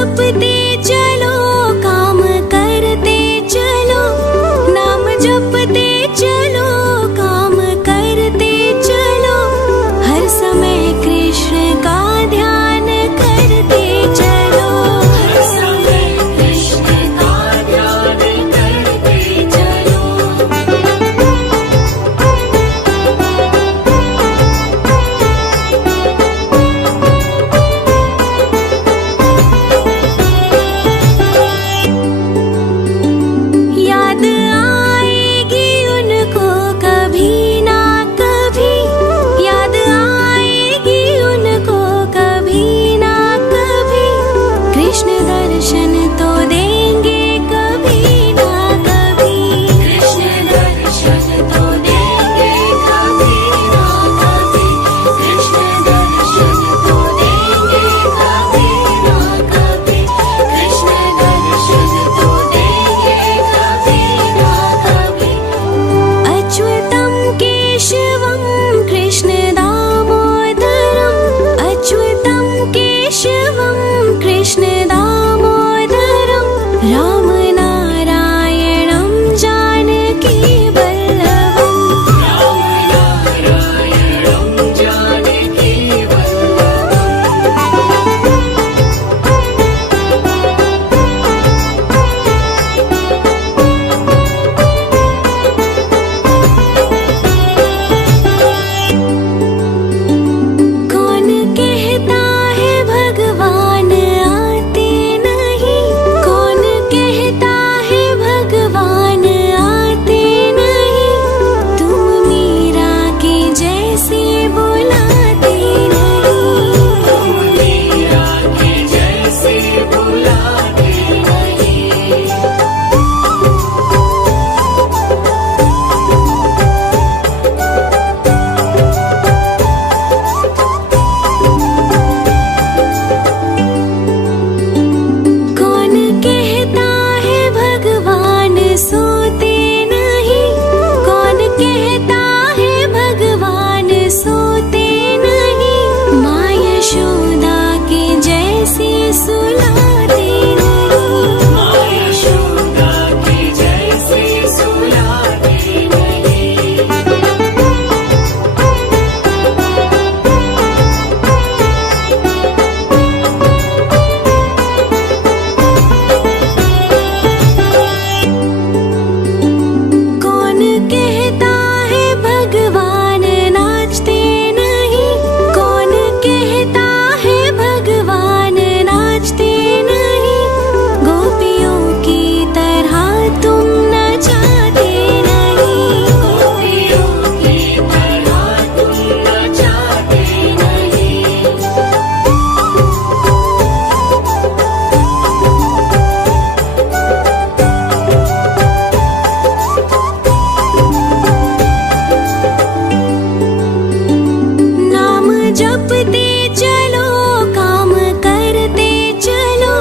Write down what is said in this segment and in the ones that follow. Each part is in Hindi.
जपते चलो, काम करते चलो, नाम जपते चलो, काम करते चलो, हर समय कृष्ण का ध्यान करते चलो, हर समय कृष्ण का ध्यान करते चलो। याद आएगी उनको कभी ना कभी, याद आएगी उनको कभी ना कभी, कृष्ण दर्शन तो देंगे कभी ना कभी, कृष्ण दर्शन तो देंगे कभी ना कभी, कृष्ण दर्शन तो देंगे कभी ना कभी, कृष्ण दर्शन तो देंगे कभी ना कभी। अच्युतं केशवं कृष्ण दामोदरम्, अच्युतं केशवं कृष्ण दामोदरम्, राम नारायणं जानकी वल्लभम्, राम नारायणं जानकी कौन कहता है भगवान आते नहीं, कौन कहता है भगवान आते नहीं, तुम मीरा के जैसे बुलाते नहीं, तुम मीरा के जैसे बुलाते नहीं। कौन कहता है भगवान सोते नहीं, कौन कहता है भगवान सोते नहीं, माँ यशोदा के जैसे सुलाते नहीं, माँ यशोदा के जैसे सुलाते नहीं। कौन कहता है भगवान नाचते नहीं, कौन कहता है भगवान नाचते नहीं, गोपियों की तरह तुम नचाते नहीं, गोपियों की तरह तुम नचाते नहीं। नाम जपते चलो, काम करते चलो,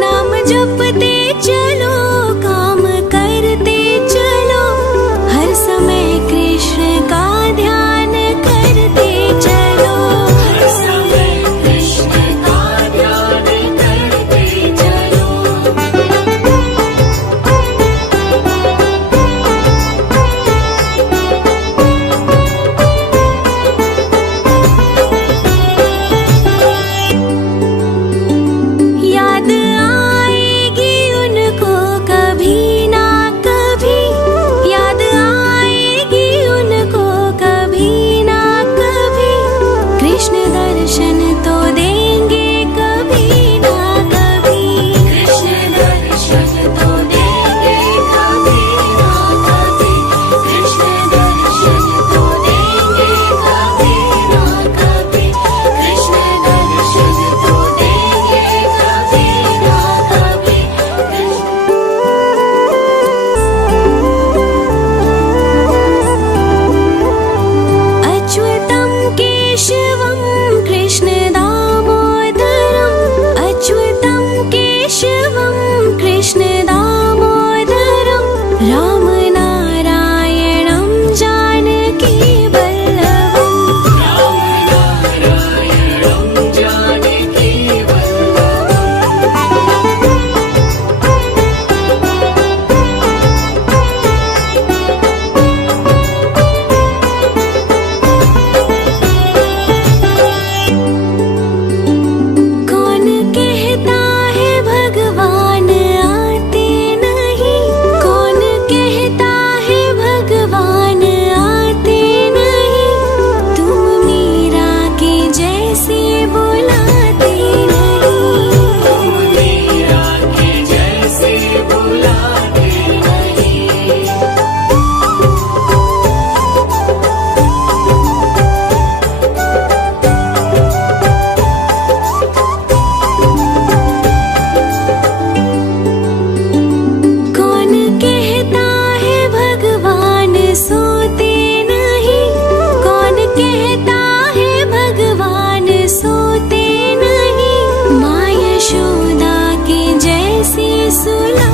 नाम जपते चलो, काम करते चलो, हर समय कृष्ण का ध्यान करते चलो, हर समय कृष्ण का ध्यान करते चलो। याद आएगी उनको सुला